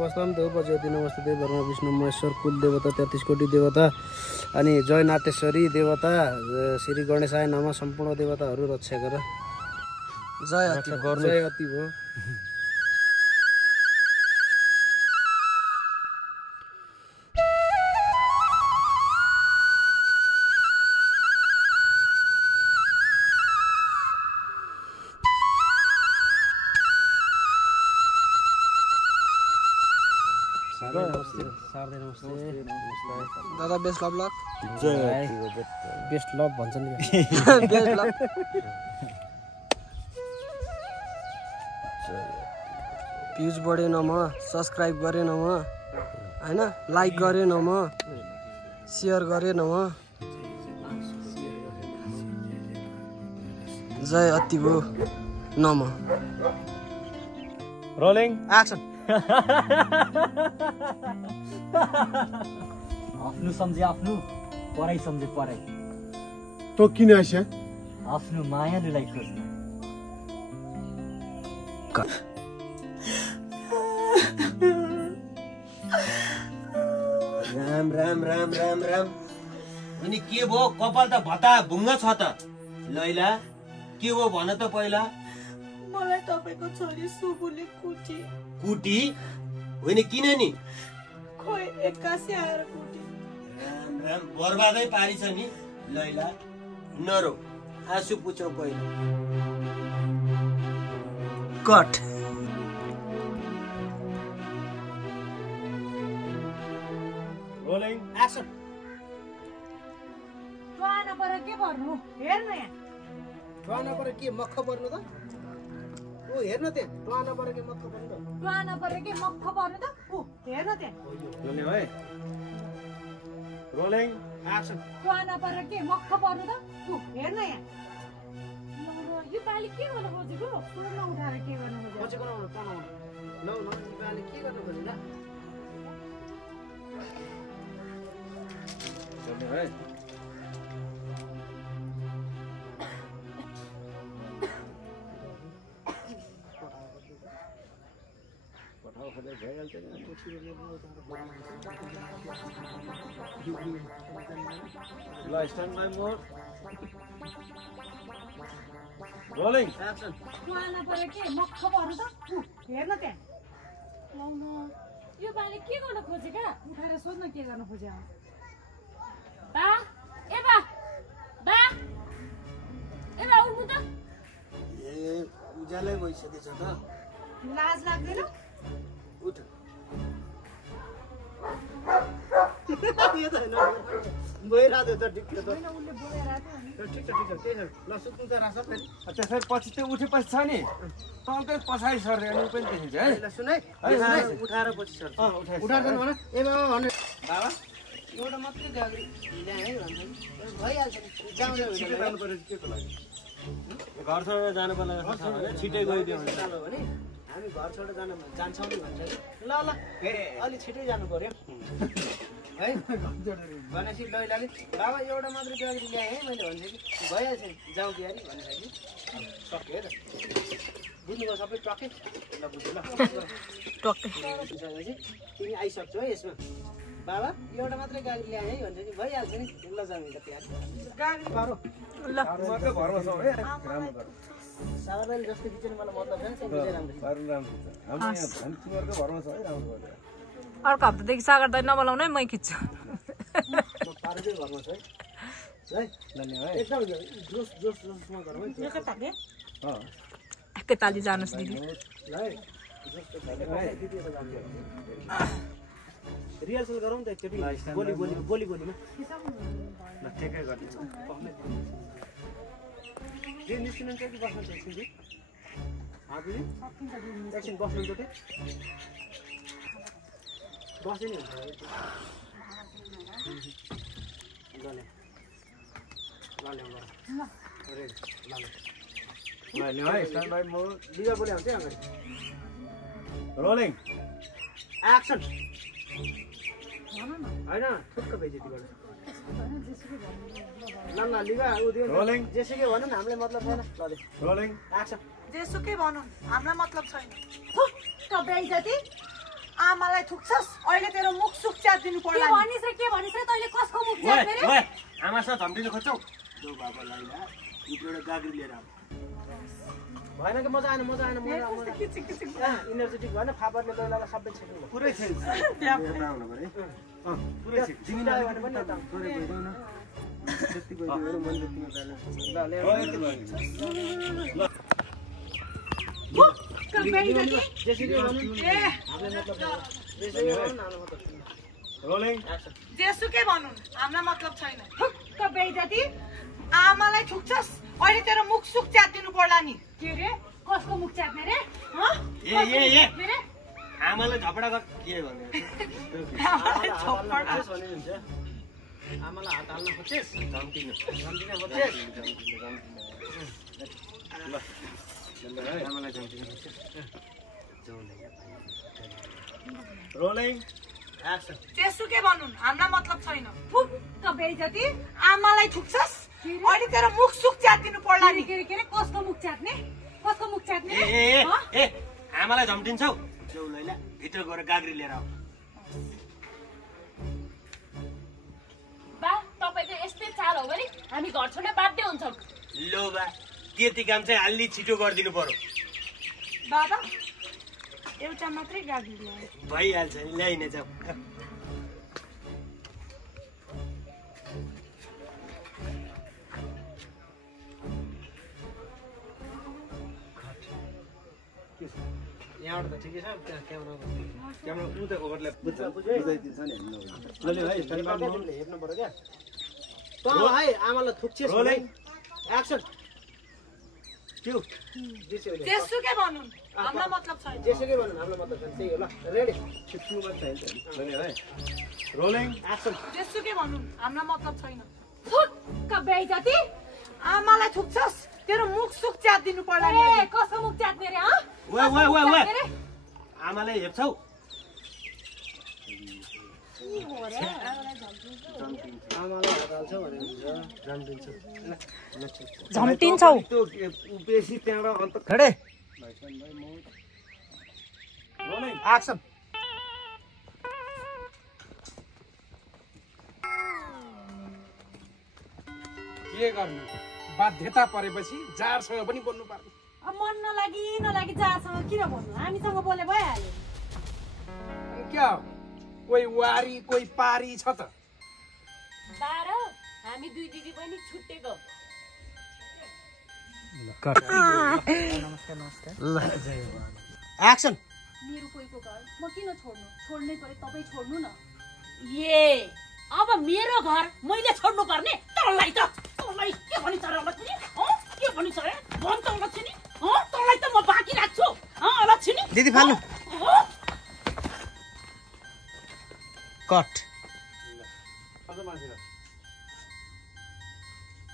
सर्वस्तम देव पजयति नमस्ते देव ब्रह्मा विष्णु महेश्वर कुल देवता 33 कोटी देवता अनि जय नाटेश्वरी देवता श्री गणेशाय नमः सम्पूर्ण देवताहरू रक्षा गर जय अति भयो दादा best love lock best love भन्छ नि बेस्ट लभ भ्युज बढेन म सब्सक्राइब गरेन म हैन लाइक गरेन म शेयर गरेन म जय अति भो नम रोलिङ एक्सन आफ्नो सम्झे आफ्नो पढाइ सम्झे पढाइ तो किन आइस्या आफ्नो मायालुलाई खोज्न राम राम राम राम राम अनि के भो कपाल त भता भुङ्ग छ त लैला के हो भन त पहिला मलाई तपाईको छोरी सुबुले कुटी कुटी होइन किन नि खोइ 81 आएर कुटी राम राम बर्बादै पारिछ नि लैला नरो आँसु पुछौ पहिला कट रोलिङ एक्सन ट्वाना पर के पर्नु हेर्न यहाँ ट्वाना पर के मक्ख पर्नु त ओ हेर्न त्यहाँ ट्वाना पर के मक्ख पर्नु त ट्वाना पर के मक्ख पर्नु त उ हेर्न त्यहाँ रोलिङ है रोलिङ एक्सन ट्वाना पर के मक्ख पर्नु त उ हेर्न यहाँ यो पाली के गर्न खोजेको फोन उठाएर के गर्न खोजेको पछि बनाउनु तनाउनु नौ नौ पाले के गर्न खोजेला रोलिङ है ल standby mode rolling action ट्वाना पर के मक्ख पर्नु त उ हेर्न त्यहाँ लाउन यो पाली के गर्न खोजेका उठाएर सोध्न के गर्न खोजे बा ए बा बा ए बा उठ्नु त ए उज्यालै भइसकेछ त लाज लाग्दैन उठ यो त हैन भइराथ्यो त ठिक छ त हैन उले बोलेर आथ्यो नि ठिक छ त्यही छ ल सुत्नु त रास फेरि त्यसरी पछि त्यो उठेपछि छ नि तलकै पछाडि सर्ने अनि पनि देखिन्छ है ल सुन है उठाएर पछि सर उठाएर जानु भन ए बाबा भन्नु बाबा एउटा मात्रै गाडी ल्याए है भन्छ भइहाल्छ नि जाउँदै छिटो होइन जानु पर्यो के को लागि घरसम्म जानु पर्ने छ भने छिटै गइदियो भने चालो भने हामी घर छोडेर जान्छौँ नि भन्छ ल ल अलि छिटै जानु पर्यो है भनेपछि लैलाले बाबा एउटा मात्रै गाडी ल्याएँ है मैले भन्छ कि भइहाल्छ नि जाउँ बिहारी भन्छ कि सक्यो है त बुझ्नुभयो सबै टक्कै ल बुझ्नु ल टक्कै तिमी आइसक्छौ है यसमा बाबा एउटा मात्रै गाडी ल्याएँ है भन्छ कि भइहाल्छ नि ल जाउँ त बिहारी गाडी भरौ ल मात्रै भरमा छौ है राम्रो गर सागरले जस्तो खिच्ने मलाई मतलब छैन त्यही राम्रो राम्रो छ हामी यहाँ तिमीहरुको भरमा छ है राम्रो गर अर्को हप्तादेखि सागर दाइ नबोलाउनु है मै खिच्छु म पारकै घरमा छु है धन्यवाद एकदम जोसमा गरौँ है एकैताली जानुहोस् दिदी ल है रिहर्सल गरौँ त एकचोटि गोलीमा ल ठिकै गर्दिन्छ जे निस्किनु चाहिँ कि बस्नु चाहिँ एकछिन हजुर एकछिन बस्नु त बसे नि हुन्छ स्ट्यान्ड बाइ मोड बिगा बोले हुन्छ अगाडि रोलिङ एक्सन होइन ठुक्क बेइज्जतीबाट ल लिगा उ दियो रोलिङ जेसुकै भन्नु न हामीलाई मतलब छैन ल रोलिङ एक्सन जेसुकै भनौँ हामीलाई मतलब छैन त बेइज्जती आमालाई थुक्छस् अहिले तेरो मुख सुख च्यात दिनु पर्ला के भनिस् र तैँले कसको मुख च्यात्ने रे? ओए आमासँग धम्टिन खोज्छौ जो बाबा लाइला एउटा गाग्री लिएर आऊ भएन कि मजा आएन इनर्जेटिक भएन फापरले लैलालाई सबै छेक्नु पुरै छैन यता आउनु पर्यो पुरै छैन तिमी नाबाट पनि यता थोरै गइदेऊ न जति गइदेऊ मन जतिमा ब्यालेन्स ल जेसुकै भनुन् हामीलाई मतलब छैन बेइज्जती आमालाई थुक्छस् अहिले तेरो मुख सुख च्यात दिनु पर्ला नि के रे कसको मुख च्यात्ने रे? आमालाई झपडा गर के भन्ने आमालाई हात हाल्न खोजेस् धम्टिन खोजेस् आमालाई धम्टिन रोलिङ एक्सन जेसुकै भनुन् हामीलाई मतलब छैन फुक्क बेइज्जती आमालाई थुक्छस् अहिले तेरो मुख सुख च्यात दिनु पर्ला नि के रे कसको मुख च्यात्ने? ए आमालाई झम्टिन्छौ जाऊ लैला भित्र गएर गाग्री लिएर आऊ बा तपाईको यस्तै चाल हो भने हामी घर छोड्न बाध्य हुन्छौँ। लो बा त्यति काम चाहिँ हाल्ली छिटो गरिदिनु पर्यो बाबा एउटा मात्रै गाडी ल्याए भइहाल्छ नि ल्याइन जाऊ यहाँबाट त ठिकै छ क्यामेरा उता ओभरल्याप बुझाइदिन्छ नि हेर्नु पर्यो क्या त है आमालाई थुक्छेस् एक्सन जेसुकै भनुन् हामीलाई मतलब छैन जेसुकै भन्नु हाम्रो मतलब छैन त्यही हो ल रेडी रोलिङ एक्सन जेसुकै भनुन् हामीलाई मतलब छैन फुक्क बेइज्जती आमालाई थुक्छस् तेरो मुख सुख च्यात दिनु पर्ला नि ए कसको मुख च्यात्ने रे? वे आमाले हेप्छौ आमालाई हात हाल्छ भने झम्टिन्छौ बेसी त्यहाँबाट अन्त खडे रोलिङ एक्सन के गर्नु बाध्यता परेपछि जारसँग पनि बोल्नु पर्ने अब मन नलागी जासँग किन भन्नु? हामीसँग बोले भइहाल्यो। क्या कोही वारी कोही पारी छ त 12 हामी दुई दिदी पनि छुट्टेको। एक्सन मेरो कोहीको घर म किन छोड्नै पर्यो? तपाईँ छोड्नु न। अब मेरो घर मैले छोड्नु पर्ने? तँलाई के भनि छ र लक्ष्मी? के भनि छ रे? भन त लक्ष्मी। तँलाई त म बाँकी राख्छु लक्ष्मी। दिदी फाल्नु कट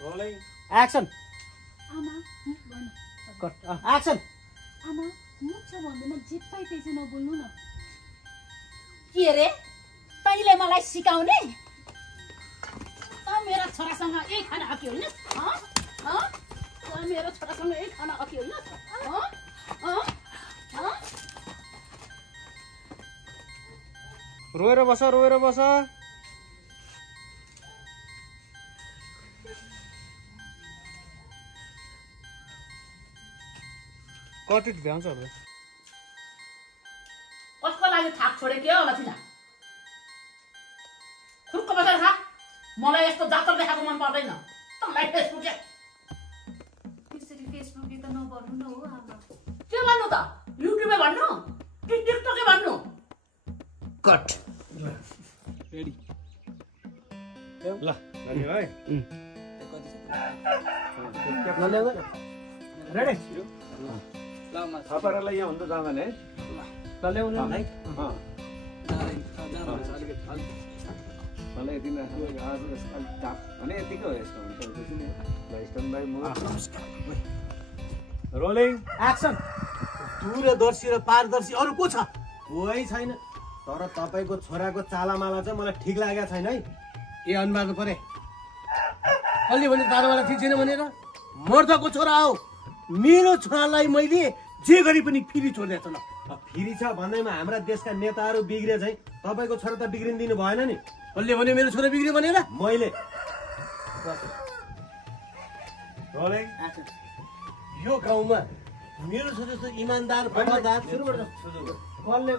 रोलिङ एक्सन आमा भन कट एक्सन आमा मुख छ भन्दैमा जे पाइ त्यही चाहिँ नबोल्नु न। के रे तैँले मलाई सिकाउने? त मेरो छोरासँग यही खाना आके होइन? मेरो छोरासँग यही खाना आके होइन? रोएर बस कट भ्याउँछ अब कसको लागि थाक छोडे के होला तिला? खुर्क बसेर खा। मलाई यस्तो जातर देखाएको मन पर्दैन। तँलाई फेसबुक त्यसरी फेसबुकले त नभन्नु न हो आमा। के भन्नु त? युट्युबे भन्नु कि टिकटकै भन्नु? कट रेडी ल धन्यवाद है रेडी थपरलाई यहाँ हुन्छ जाँदैन है तल्याउनु है मलाई यति भने यतिकै हो यसको रोलिङ एक्सन दूरदर्शी र पारदर्शी अरू को छ? कोही छैन। तर तपाईँको छोराको चालामाला चाहिँ मलाई ठिक लागेको छैन है। ए अनुवाद परे अलि भने दादावाला ठिक छैन भनेर मर्दको छोरा हो। मेरो छोरालाई मैले जे गरी पनि फेरि छोडिदिएको छ ल। गिरी छ भन्दैमा हाम्रा देशका नेताहरू बिग्रे चाहिँ तपाईँको छोरा त बिग्रिन दिनु भएन नि। कसले भन्यो मेरो छोरा बिग्रियो भनेर? मैले यो गाउँमा मेरो छोरा जस्तो इमान्दार वफादार कसले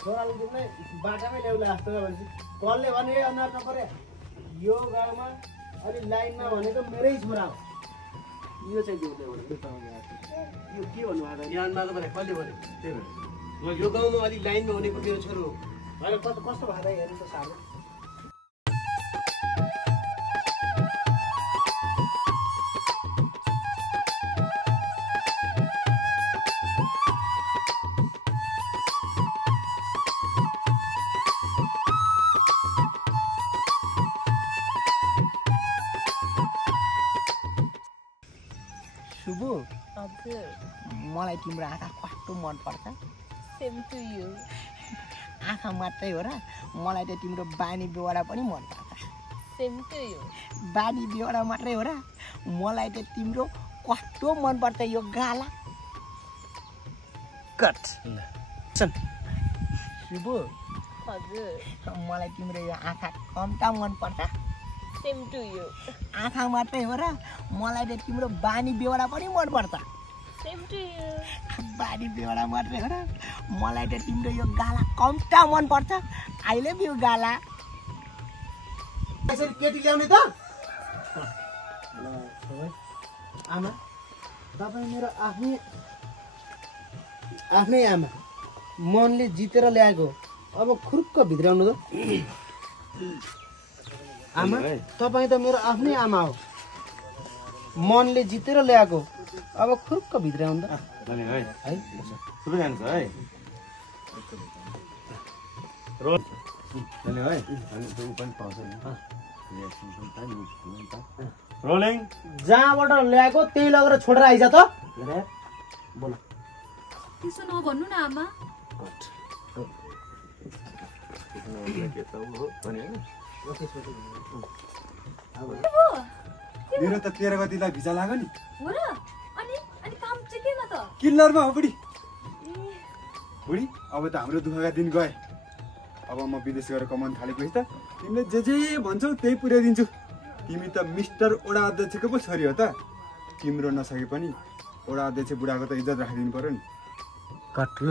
छोराले दिनै बाटामै ल्याउला जस्तो भनेपछि कसले भने अनुहार नपरे यो गाउँमा अलि लाइनमा भनेको मेरै छोरा हो। यो चाहिँ यो के भन्नु आएको इमानदार भने कसले भन्यो? त्यही भएर यो गाउँमा अलिक लाइनमा भनेको मेरो छोरो हो। होइन कस्तो भाडा हेर्नु त साह्रो। शुभु हजुर मलाई तिम्रो आँखा कस्तो मनपर्छ। Same to you. आँखा मात्रै हो र मलाई त तिम्रो बानी बेहोरा पनि मनपर्छ। Same to you. बानी बेहोरा मात्रै हो र मलाई त तिम्रो कस्तो मनपर्छ यो गाला। कट शुभु हजुर मलाई तिम्रो यो आँखा कम्ता मनपर्छ। Same to you. आँखा मात्रै हो र मलाई त तिम्रो बानी बेहोरा पनि मनपर्छ। Same to you. बानी बेहोरा मात्रै हो र मलाई त तिम्रो यो गाला कम्ता मनपर्छ। आई लभ यु गाला। यसरी केटी ल्याउने त आमा तपाईँ मेरो आफ्नै आमा मनले जितेर ल्याएको अब खुर्क भित्राउनु त। आमा तपाईँ त मेरो आफ्नै आमा हो मनले जितेर ल्याएको अब खुर्क भित्राउनु त। है सबै जान्छ है रोलिङ जहाँबाट ल्याएको त्यही लगेर छोडेर आइज त। बोल त्यसो नभन्नु न आमा। मेरो त 13 गतिलाई भिजा लाग्यो नि। हो र? अनि काम चाहिँ केमा त? किल्लरमा हो बुढी। बुढी अब त हाम्रो दुःखका दिन गए। अब म विदेश गएर कमाउन थालेपछि त तिमीले जे भन्छौ त्यही पुर्याइदिन्छु। तिमी त मिस्टर ओडा अध्यक्षको पो छोरी हो त। तिम्रो नसके पनि ओडा अध्यक्ष बुढाको त इज्जत राखिदिनु पर्यो नि। कट ल।